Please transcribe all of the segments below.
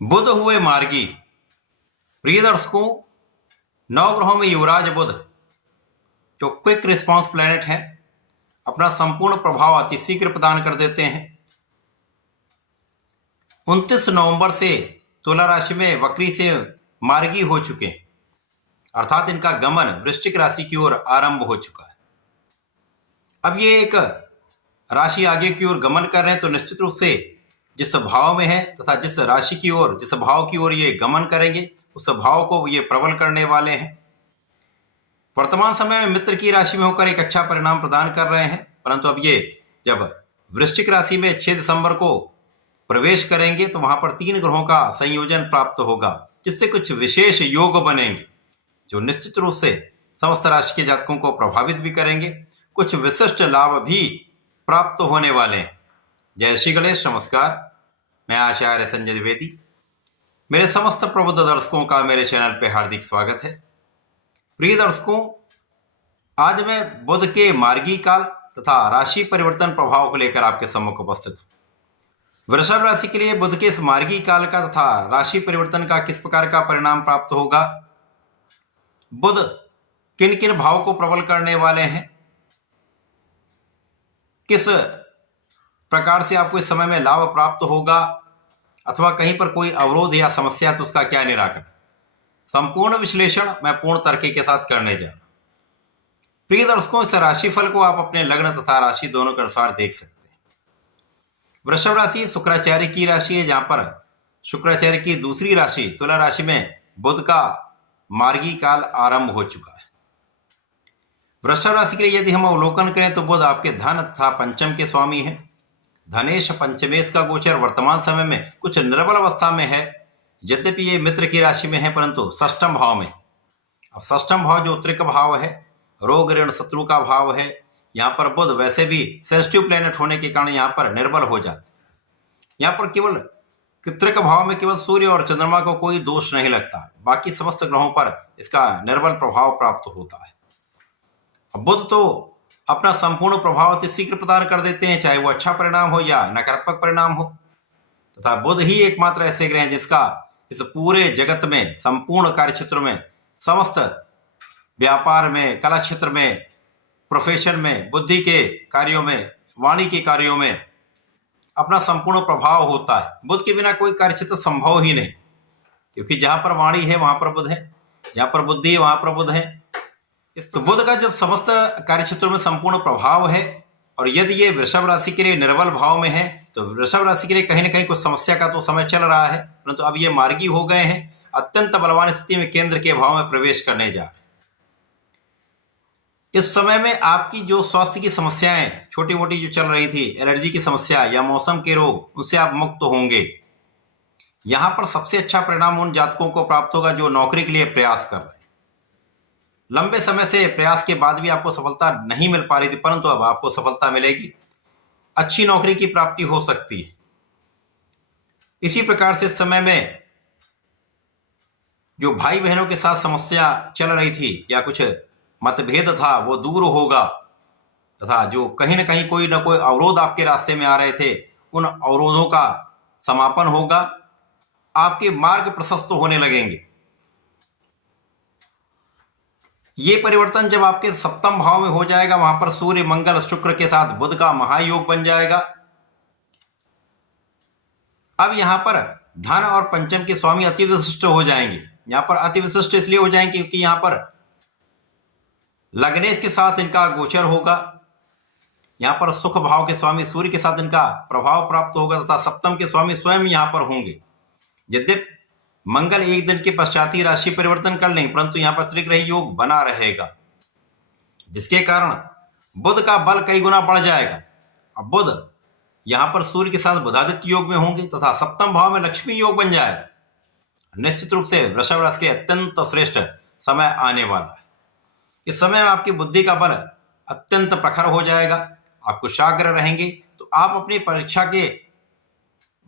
बुध हुए मार्गी। प्रिय दर्शकों, नवग्रहों में युवराज बुध जो क्विक रिस्पांस प्लैनेट है, अपना संपूर्ण प्रभाव अति शीघ्र प्रदान कर देते हैं। 29 नवंबर से तुला राशि में वक्री से मार्गी हो चुके हैं, अर्थात इनका गमन वृश्चिक राशि की ओर आरंभ हो चुका है। अब ये एक राशि आगे की ओर गमन कर रहे हैं, तो निश्चित रूप से जिस भाव में है तथा जिस राशि की ओर, जिस भाव की ओर ये गमन करेंगे, उस भाव को ये प्रबल करने वाले हैं। वर्तमान समय में मित्र की राशि में होकर एक अच्छा परिणाम प्रदान कर रहे हैं, परंतु अब ये जब वृश्चिक राशि में 6 दिसंबर को प्रवेश करेंगे तो वहां पर 3 ग्रहों का संयोजन प्राप्त होगा, जिससे कुछ विशेष योग बनेंगे जो निश्चित रूप से समस्त राशि के जातकों को प्रभावित भी करेंगे। कुछ विशिष्ट लाभ भी प्राप्त होने वाले हैं। जय श्री गणेश, नमस्कार। मैं आचार्य संजय द्विवेदी। मेरे समस्त प्रबुद्ध दर्शकों का मेरे चैनल पे हार्दिक स्वागत है। प्रिय दर्शकों, आज मैं बुध के मार्गी काल तथा राशि परिवर्तन प्रभाव को लेकर आपके सम्मुख उपस्थित हूं। वृषभ राशि के लिए बुध के इस मार्गी काल का तथा राशि परिवर्तन का किस प्रकार का परिणाम प्राप्त होगा, बुध किन किन भाव को प्रबल करने वाले हैं, किस प्रकार से आपको इस समय में लाभ प्राप्त होगा, अथवा कहीं पर कोई अवरोध या समस्या तो उसका क्या निराकरण, संपूर्ण विश्लेषण मैं पूर्ण तर्क के साथ करने जा रहा हूं। प्रिय दर्शकों, इस राशिफल को आप अपने लग्न तथा राशि दोनों के अनुसार देख सकते हैं। वृषभ राशि शुक्राचार्य की राशि है, जहां पर शुक्राचार्य की दूसरी राशि तुला राशि में बुध का मार्गी काल आरंभ हो चुका है। वृषभ राशि के लिए यदि हम अवलोकन करें तो बुध आपके धन तथा पंचम के स्वामी हैं। धनेश पंचमेश का गोचर वर्तमान समय में कुछ निर्बल अवस्था में है। यद्यपि ये मित्र की राशि में है, परंतु षष्ठम भाव में। अब षष्ठम भाव जो त्रिक भाव है, रोग ऋण शत्रु का भाव है, यहाँ पर बुध वैसे भी सेंसिटिव प्लेनेट होने के कारण यहाँ पर निर्बल हो जाते। यहाँ पर केवल त्रिक भाव में केवल सूर्य और चंद्रमा को कोई दोष नहीं लगता, बाकी समस्त ग्रहों पर इसका निर्बल प्रभाव प्राप्त होता है। अब बुध तो अपना संपूर्ण प्रभाव अति शीघ्र प्रदान कर देते हैं, चाहे वो अच्छा परिणाम हो या नकारात्मक परिणाम हो। तथा बुध ही एकमात्र ऐसे ग्रह हैं जिसका इस पूरे जगत में, संपूर्ण कार्य क्षेत्रों में, समस्त व्यापार में, कला क्षेत्र में, प्रोफेशन में, बुद्धि के कार्यों में, वाणी के कार्यों में अपना संपूर्ण प्रभाव होता है। बुध के बिना कोई कार्य क्षेत्र संभव ही नहीं, क्योंकि जहां पर वाणी है वहां पर बुध है, जहां पर बुद्धि है वहां पर बुध है। तो बुध का जब समस्त कार्य क्षेत्रों में संपूर्ण प्रभाव है, और यदि ये वृषभ राशि के लिए निर्बल भाव में है, तो वृषभ राशि के लिए कहीं ना कहीं कुछ समस्या का तो समय चल रहा है, परंतु अब ये मार्गी हो गए हैं, अत्यंत बलवान स्थिति में केंद्र के भाव में प्रवेश करने जा रहे हैं। इस समय में आपकी जो स्वास्थ्य की समस्याएं छोटी मोटी जो चल रही थी, एलर्जी की समस्या या मौसम के रोग, उनसे आप मुक्त होंगे। यहां पर सबसे अच्छा परिणाम उन जातकों को प्राप्त होगा जो नौकरी के लिए प्रयास कर रहे हैं। लंबे समय से प्रयास के बाद भी आपको सफलता नहीं मिल पा रही थी, परंतु अब आपको सफलता मिलेगी। अच्छी नौकरी की प्राप्ति हो सकती है। इसी प्रकार से इस समय में जो भाई बहनों के साथ समस्या चल रही थी या कुछ मतभेद था, वो दूर होगा, तथा जो कहीं ना कहीं कोई ना कोई अवरोध आपके रास्ते में आ रहे थे, उन अवरोधों का समापन होगा। आपके मार्ग प्रशस्त होने लगेंगे। ये परिवर्तन जब आपके सप्तम भाव में हो जाएगा, वहां पर सूर्य मंगल शुक्र के साथ बुध का महायोग बन जाएगा। अब यहां पर धन और पंचम के स्वामी अति विशिष्ट हो जाएंगे। यहां पर अति विशिष्ट इसलिए हो जाएंगे क्योंकि यहां पर लग्नेश के साथ इनका गोचर होगा। यहां पर सुख भाव के स्वामी सूर्य के साथ इनका प्रभाव प्राप्त होगा, तथा सप्तम के स्वामी स्वयं यहां पर होंगे। यद्यपि मंगल एक दिन के पश्चात ही राशि परिवर्तन कर लेंगे, परंतु यहां पर त्रिग्रही योग बना रहेगा, जिसके कारण बुध का बल कई गुना बढ़ जाएगा। अब बुध यहां पर सूर्य के साथ बुधादित्य योग में होंगे, तथा सप्तम भाव में लक्ष्मी योग बन जाएगा। निश्चित रूप से वृषभ राशि के अत्यंत श्रेष्ठ समय आने वाला है। इस समय में आपकी बुद्धि का बल अत्यंत प्रखर हो जाएगा, आप कुशाग्र रहेंगे, तो आप अपनी परीक्षा के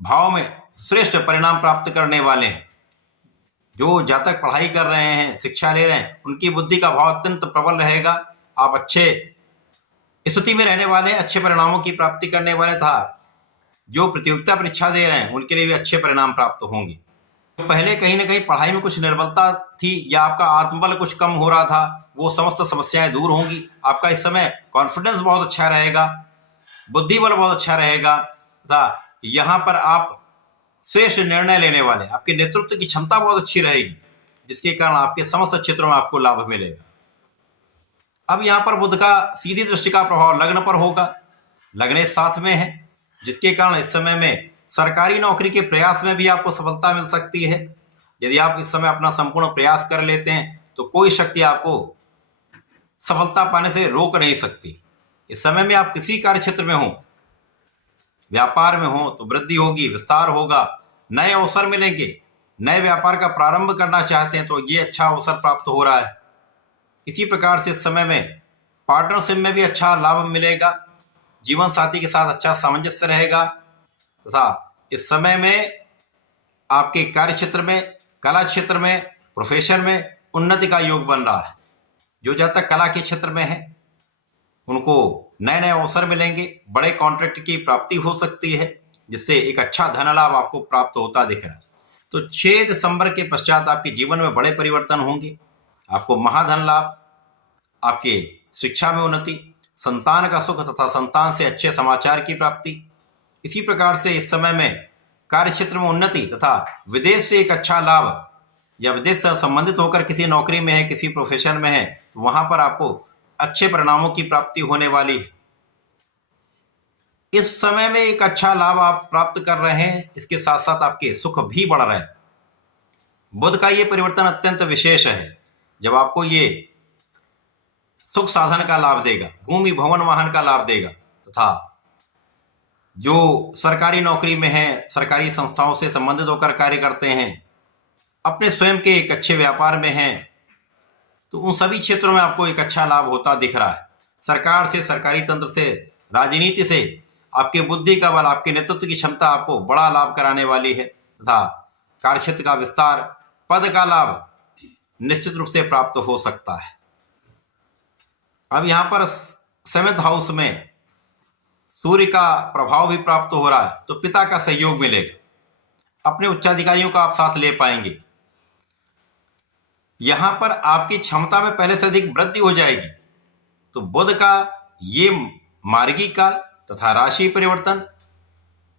भाव में श्रेष्ठ परिणाम प्राप्त करने वाले हैं। जो जातक पढ़ाई कर रहे हैं, शिक्षा ले रहे हैं, उनकी बुद्धि का भाव अत्यंत प्रबल रहेगा। आप अच्छे स्थिति में रहने वाले, अच्छे परिणामों की प्राप्ति करने वाले था। जो प्रतियोगिता परीक्षा दे रहे हैं उनके लिए भी अच्छे परिणाम प्राप्त होंगे। पहले कहीं ना कहीं पढ़ाई में कुछ निर्बलता थी या आपका आत्मबल कुछ कम हो रहा था, वो समस्त समस्याएं दूर होंगी। आपका इस समय कॉन्फिडेंस बहुत अच्छा रहेगा, बुद्धि बल बहुत अच्छा रहेगा तथा यहाँ पर आप श्रेष्ठ निर्णय लेने वाले, आपके नेतृत्व की क्षमता बहुत अच्छी रहेगी, जिसके कारण आपके समस्त क्षेत्रों में आपको लाभ मिलेगा। अब यहाँ पर बुध का सीधी दृष्टि का प्रभाव लग्न पर होगा, लग्न साथ में है, जिसके कारण इस समय में सरकारी नौकरी के प्रयास में भी आपको सफलता मिल सकती है। यदि आप इस समय अपना संपूर्ण प्रयास कर लेते हैं तो कोई शक्ति आपको सफलता पाने से रोक नहीं सकती। इस समय में आप किसी कार्य क्षेत्र में हो, व्यापार में हो तो वृद्धि होगी, विस्तार होगा, नए अवसर मिलेंगे। नए व्यापार का प्रारंभ करना चाहते हैं तो ये अच्छा अवसर प्राप्त हो रहा है। इसी प्रकार से इस समय में पार्टनरशिप में भी अच्छा लाभ मिलेगा, जीवन साथी के साथ अच्छा सामंजस्य रहेगा तथा इस समय में आपके कार्य क्षेत्र में, कला क्षेत्र में, प्रोफेशन में उन्नति का योग बन रहा है। जो जब तक कला के क्षेत्र में है उनको नए नए अवसर मिलेंगे, बड़े कॉन्ट्रैक्ट की प्राप्ति हो सकती है, जिससे एक अच्छा धन लाभ आपको प्राप्त होता दिख रहा है। तो 6 दिसंबर के पश्चात आपके जीवन में बड़े परिवर्तन होंगे, आपको महाधन लाभ, आपके शिक्षा में उन्नति, संतान का सुख तथा संतान से अच्छे समाचार की प्राप्ति। इसी प्रकार से इस समय में कार्य क्षेत्र में उन्नति तथा विदेश से एक अच्छा लाभ या विदेश से संबंधित होकर किसी नौकरी में है, किसी प्रोफेशन में है तो वहां पर आपको अच्छे परिणामों की प्राप्ति होने वाली है। इस समय में एक अच्छा लाभ आप प्राप्त कर रहे हैं, इसके साथ साथ आपके सुख भी बढ़ रहे हैं। बुध का ये परिवर्तन अत्यंत विशेष है, जब आपको ये सुख साधन का लाभ देगा, भूमि भवन वाहन का लाभ देगा तथा जो सरकारी नौकरी में है, सरकारी संस्थाओं से संबंधित होकर कार्य करते हैं, अपने स्वयं के एक अच्छे व्यापार में हैं, तो उन सभी क्षेत्रों में आपको एक अच्छा लाभ होता दिख रहा है। सरकार से, सरकारी तंत्र से, राजनीति से आपके बुद्धि का बल, आपके नेतृत्व की क्षमता आपको बड़ा लाभ कराने वाली है तथा कार्यक्षेत्र का विस्तार, पद का लाभ निश्चित रूप से प्राप्त हो सकता है। अब यहाँ पर 7th हाउस में सूर्य का प्रभाव भी प्राप्त हो रहा है, तो पिता का सहयोग मिलेगा, अपने उच्चाधिकारियों का आप साथ ले पाएंगे। यहां पर आपकी क्षमता में पहले से अधिक वृद्धि हो जाएगी। तो बुध का ये मार्गी का तथा राशि परिवर्तन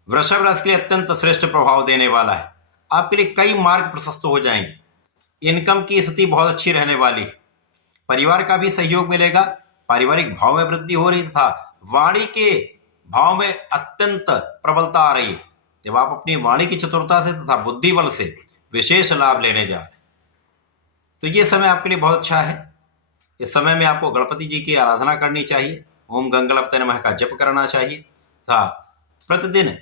वृषभ राशि के लिए अत्यंत श्रेष्ठ प्रभाव देने वाला है। आपके लिए कई मार्ग प्रशस्त हो जाएंगे, इनकम की स्थिति बहुत अच्छी रहने वाली है, परिवार का भी सहयोग मिलेगा, पारिवारिक भाव में वृद्धि हो रही तथा वाणी के भाव में अत्यंत प्रबलता आ रही है। जब आप अपनी वाणी की चतुरता से तथा बुद्धि बल से विशेष लाभ लेने जा रहे हैं तो ये समय आपके लिए बहुत अच्छा है। इस समय में आपको गणपति जी की आराधना करनी चाहिए, ओम गंगलपते नमः का जप करना चाहिए तथा प्रतिदिन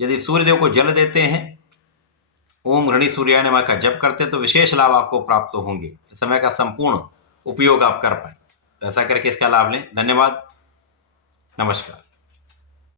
यदि सूर्यदेव को जल देते हैं, ओम ऋणी सूर्याय नमः का जप करते हैं तो विशेष लाभ आपको प्राप्त होंगे। इस समय का संपूर्ण उपयोग आप कर पाए, ऐसा करके इसका लाभ लें। धन्यवाद, नमस्कार।